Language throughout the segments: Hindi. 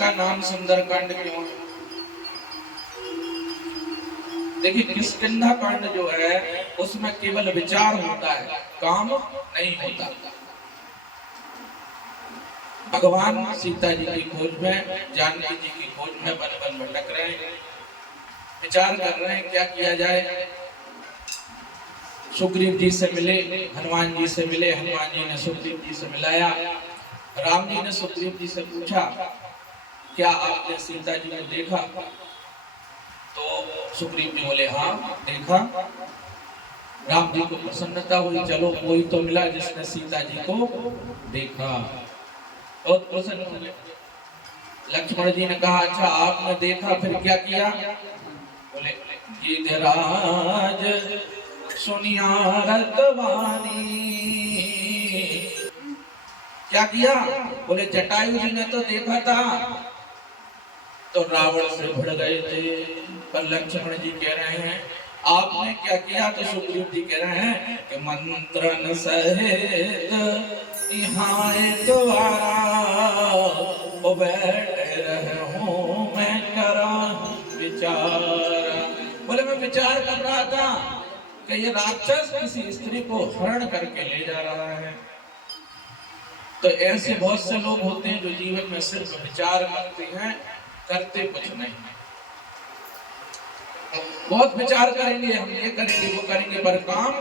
इसका नाम सुंदरकांड क्यों है? देखिए किष्किंधा कांड जो है उसमें केवल विचार होता है, काम नहीं होता। भगवान सीता जी की खोज में, जानकी जी की खोज में वन वन भटक रहे हैं, विचार कर रहे हैं क्या किया जाए। सुग्रीव जी से मिले, हनुमान जी से मिले, हनुमान जी ने सुग्रीव जी से मिलाया। राम जी ने सुग्रीव जी से पूछा क्या आपने सीता जी को देखा? तो सुग्रीव जी बोले हाँ देखा। राम जी को प्रसन्नता हुई, चलो कोई तो मिला जिसने सीता जी को देखा, बहुत प्रसन्न हुए। लक्ष्मण जी ने कहा अच्छा आपने देखा फिर क्या किया? बोले गिरिराज सुनिया रतवानी। क्या किया? बोले जटायु जी ने तो देखा था तो रावण से भिड़ गए थे, पर लक्ष्मण जी कह रहे हैं आपने क्या किया? तो सुग्रीव जी कह रहे हैं कि मंत्रन सहित यहाँ द्वारा बैठ रहूं मैं करा विचार। बोले मैं विचार कर रहा था कि ये राक्षस किसी स्त्री को हरण करके ले जा रहा है। तो ऐसे बहुत से लोग होते हैं जो जीवन में सिर्फ विचार करते हैं, करते कुछ नहीं। बहुत विचार करेंगे, हम ये करेंगे वो करेंगे, पर काम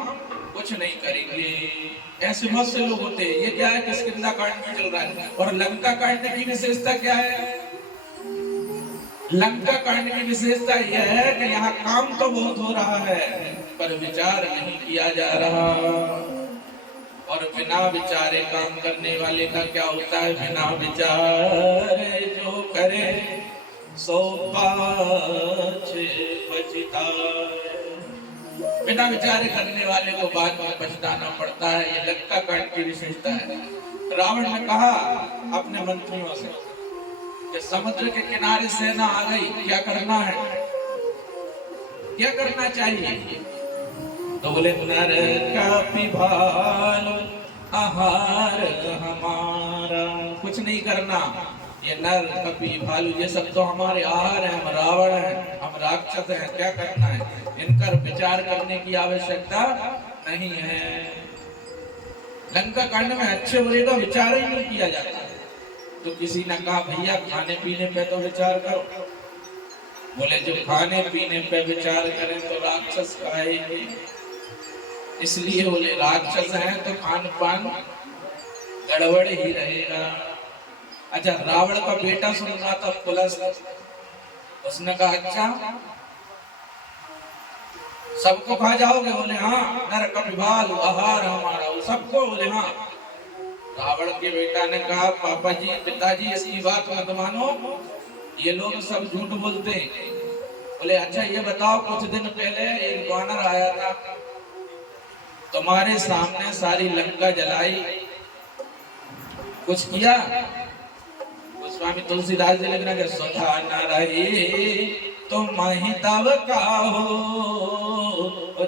कुछ नहीं करेंगे। ऐसे बहुत से लोग होते हैं। ये क्या है? किष्किंधा कांड में चल रहा है। और लंका कांड की विशेषता क्या है? लंका कांड की विशेषता यह है कि यहाँ काम तो बहुत हो रहा है पर विचार नहीं किया जा रहा। और बिना विचारे काम करने वाले का क्या होता है? बिना विचारे जो करे सो पाछे पछताए। बिना विचारे करने वाले को बाद में पछताना पड़ता है। ये लंका कांड की विशेषता है। रावण ने कहा अपने मंत्रियों से कि समुद्र के किनारे सेना आ गई, क्या करना है, क्या करना चाहिए? तो बोले नर कपि भालु आहार हमारा। कुछ नहीं करना, ये नर कपि भालू ये सब तो हमारे आहार हैं, हम रावण हैं, हम राक्षस हैं, क्या करना है? इनका विचार करने की आवश्यकता नहीं है। लंका कांड में अच्छे बुरे का विचार ही नहीं किया जाता। तो किसी ने कहा भैया खाने पीने पे तो विचार करो। बोले जो खाने पीने पे विचार करें तो राक्षस खाएंगे, इसलिए बोले राक्षस हैं तो खान पान गड़बड़ ही रहेगा। अच्छा रावण का बेटा सुन रहा था पुलस्त, उसने कहा अच्छा सबको खा जाओगे? बोले हाँ। नर कपि भालु आहार हमारा, सबको? बोले हाँ। रावण के बेटा ने कहा पापा जी पिताजी इसकी बात मत मानो, ये लोग सब झूठ बोलते हैं। बोले अच्छा ये बताओ कुछ दिन पहले एक वानर आया था, तुम्हारे सामने सारी लंका जलाई, कुछ किया? स्वामी तुलसीदास जी लिखना कि सुधा न रही तो मही तव काहो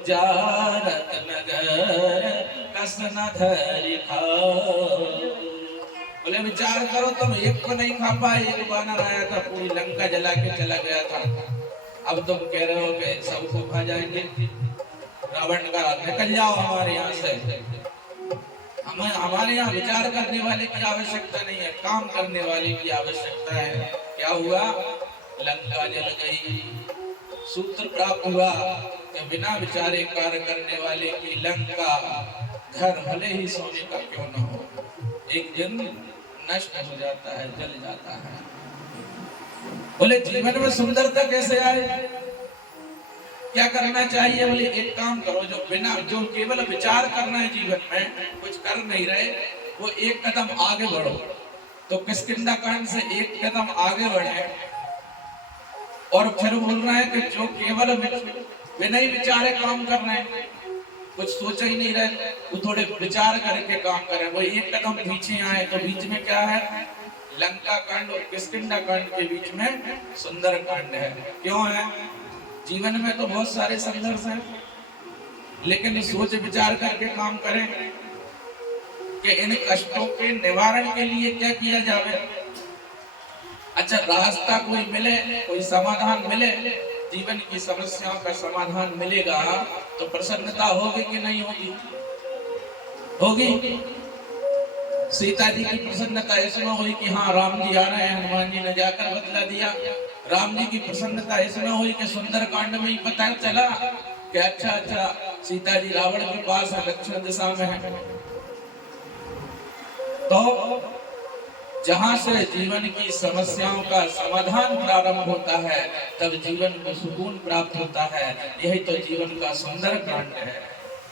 जारत नगर कस न धरि खाओ। बोले विचार करो तुम एक को नहीं खा पाए, एक वानर आया था पूरी लंका जला के चला गया था, अब तुम कह रहे हो कि सबको खा जाएंगे। रावण का निकल जाओ हमारे यहाँ से। हमारे यहाँ विचार करने वाले की आवश्यकता नहीं है, काम करने वाले की आवश्यकता है। क्या हुआ? लंका जल गई। सूत्र प्राप्त हुआ कि बिना विचारे कार्य करने वाले की लंका घर भले ही सोने का क्यों न हो, एक दिन नष्ट हो जाता है, जल जाता है। बोले जीवन में सुंदरता कैसे आए, क्या करना चाहिए? बोले एक काम करो, जो केवल विचार करना है जीवन में, कुछ कर नहीं रहे, वो एक कदम आगे बढ़ो। तो किष्किंधा कांड से एक कदम आगे बढ़े और फिर बोल रहे हैं कि जो केवल बिना ही विचारे काम कर रहे हैं, कुछ सोच ही नहीं रहे, वो थोड़े विचार करके काम करें। वो एक कदम पीछे आए तो बीच में क्या है? लंका कांड और किष्किंधा कांड के बीच में सुंदर कांड है। क्यों है? जीवन में तो बहुत सारे संघर्ष हैं, लेकिन सोच विचार करके काम करें कि इन कष्टों के निवारण के लिए क्या किया जाए। अच्छा, रास्ता कोई मिले, कोई समाधान मिले, जीवन की समस्याओं का समाधान मिलेगा तो प्रसन्नता होगी कि नहीं होगी? होगी। सीता जी की प्रसन्नता इसमें हुई कि हाँ राम जी आ रहे हैं, हनुमान जी ने जाकर बतला दिया। राम जी की प्रसन्नता इसमें हुई कि सुंदर कांड में ही पता चला कि अच्छा अच्छा सीता जी रावण के पास है, दक्षिण दिशा में है। तो जहां से जीवन की समस्याओं का समाधान प्रारंभ होता है तब जीवन को सुकून प्राप्त होता है। यही तो जीवन का सुंदर कांड है,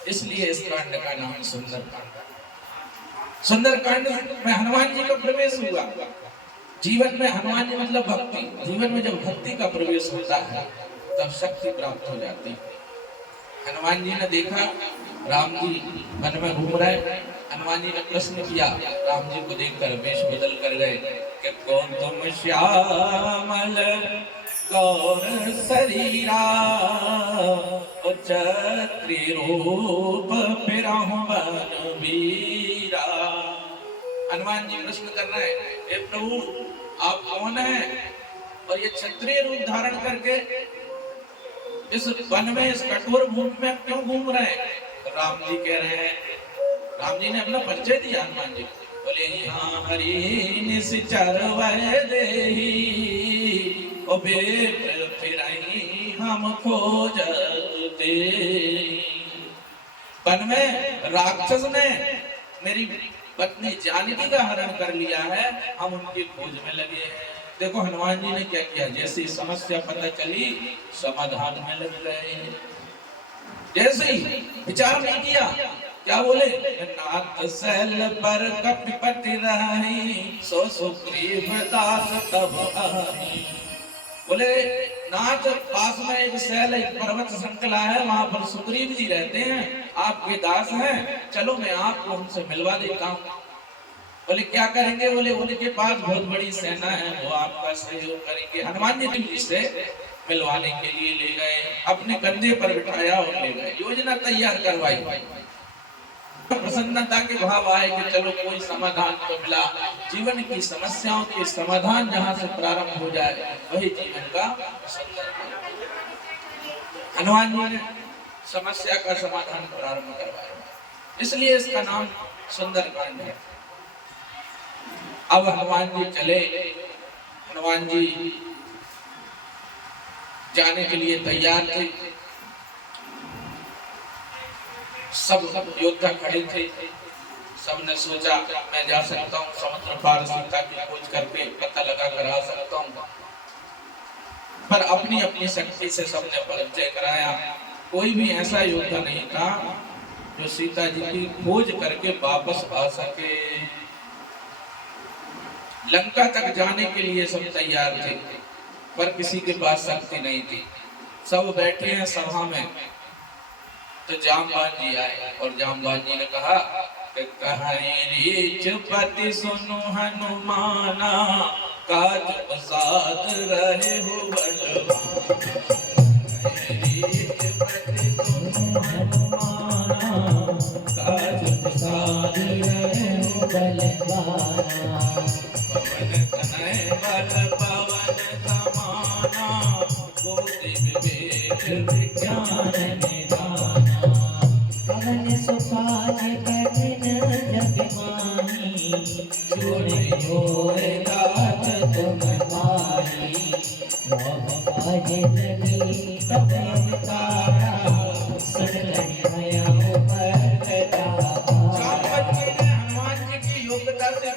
इसलिए इस कांड का नाम सुंदर कांड है। सुंदर कांड में हनुमान जी का प्रवेश हुआ। जीवन में हनुमान जी मतलब भक्ति। जीवन में जब भक्ति का प्रवेश होता है तब शक्ति प्राप्त हो जाती है। हनुमान जी ने देखा राम जी वन में घूम रहे। हनुमान जी ने प्रश्न किया, राम जी को देखकर वेश बदल कर गए कि कौन तुम श्यामल गौर शरीरा, क्षत्रिय रूप फिरहुँ बलवीरा। हनुमान जी प्रश्न कर रहे हैं, हे प्रभु आप कौन हैं और ये क्षत्रिय रूप धारण करके इस वन में, इस कठोर भूमि में क्यों घूम रहे हैं? तो राम जी कह रहे हैं, राम जी ने अपना परिचय दिया हनुमान जी को। बोले यहाँ हरि निश्चर वह देही, ओ बेर फिरहि हम खोजते। वन में राक्षस ने मेरी पत्नी जानकी का हरण कर लिया है, हम उनकी खोज में लगे हैं। देखो हनुमान जी ने क्या किया, जैसी समस्या पता चली समाधान में लग गए। जैसे ही विचार नहीं किया, क्या बोले, नाथ सैल पर कपिपति रही, सो सुग्रीव दास तब आही। बोले नाथ पास में एक सैल, एक पर्वत श्रृंखला है, वहां पर सुग्रीव जी रहते हैं, आपके दास हैं, चलो मैं आपको उनसे मिलवा देता हूँ। बोले क्या करेंगे? बोले उनके पास बहुत बड़ी सेना है, वो आपका सहयोग करेंगे। हनुमान जी से मिलवाने के लिए ले गए, अपने कंधे पर बिठाया और ले गए, योजना तैयार करवाई। प्रसन्नता के भाव आए कि चलो कोई समाधान तो मिला। जीवन की समस्याओं के समाधान जहां से प्रारंभ हो जाए वही जीवन का हनुमान जी ने समस्या का समाधान प्रारंभ करवाया, इसलिए इसका नाम सुंदरकांड है। अब हनुमान जी चले, हनुमान जी जाने के लिए तैयार थे, सब योद्धा खड़े थे। सबने सोचा मैं जा सकता हूँ समुद्र पार, सीता की खोज करके पता लगा कर आ सकता हूँ, पर अपनी अपनी शक्ति से सबने परिचय कराया। कोई भी ऐसा योद्धा नहीं था जो सीता जी की खोज करके वापस आ सके। लंका तक जाने के लिए सब तैयार थे, पर किसी के पास शक्ति नहीं थी। सब बैठे हैं सभा में, तो जामवान जी आए और जामवान जी ने कहा कि पति सुनो हनुमाना, काज प्रसाद रहे हो बलवान। काज प्रसाद रहे हो बलवाना, पवन तनय बल पवन समाना, बुद्धि विवेक विज्ञान निधाना। पवन सुखाय कठिन जग माही, जोड़े जोड़े गात तुम पाई। मोह बाजे लगी तब अवतारा, सगल भया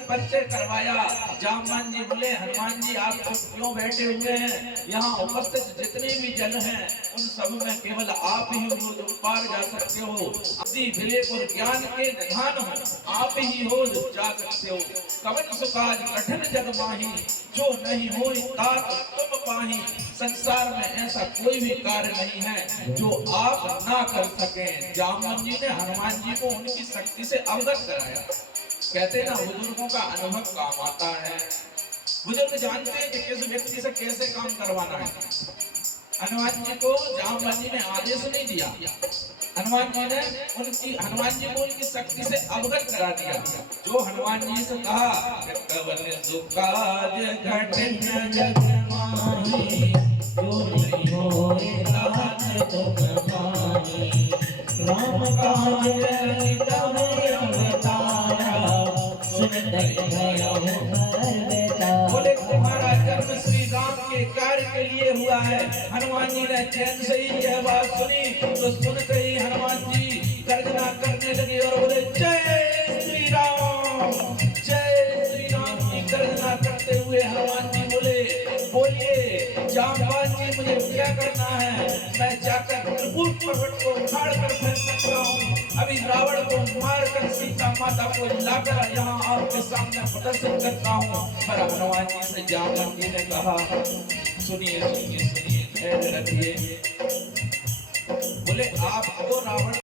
परिचय करवाया। जामवान जी बोले हनुमान जी आप क्यों बैठे हुए हैं? यहाँ उपस्थित जितने भी जन हैं उन सब में केवल आप ही हो जो पार जा सकते हो। बुद्धि विवेक और ज्ञान के निधान हो, आप ही हो जो जा सकते हो। कवन सुकाज कठिन जग माही, जो नहीं हो तात तुम पाही। संसार में ऐसा कोई भी कार्य नहीं है जो आप ना कर सके। जामवान जी ने हनुमान जी को उनकी शक्ति से अवगत कराया। कहते हैं ना बुजुर्गों का अनुभव काम आता है। बुजुर्ग जानते हैं कि किस व्यक्ति से कैसे काम करवाना है। हनुमान जी को जामवती ने आदेश नहीं दिया, हनुमान जी ने हनुमान जी को उनकी शक्ति से अवगत करा दिया। जो हनुमान जी से कहा कवन सुकाज घटन जग माही, जो नहीं होए रात तुम पानी, राम काज तब अवतारा, सुनते भयो घर बेटा। बोले तुम्हारा जन्म श्री राम के कार्य के लिए हुआ है। हनुमान जी ने चैन से ही यह बात सुनी तो सुनते ही हनुमान जी गर्जना करने लगे और बोले जय श्री राम, जय श्री राम की गर्जना करते हुए हनुमान जी बोले बोलिए जामवान जी मुझे क्या करना है, मैं जाकर त्रिपुर पर्वत को उखाड़ कर फेंक सकता हूँ। अभी रावण को मारकर सीता माता को लाकर यहाँ आपके सामने प्रदर्शित करता हूँ। पर हनुमान जी से जामवान जी ने कहा सुनिए सुनिए सुनिए, धैर्य रखिए। बोले आपको रावण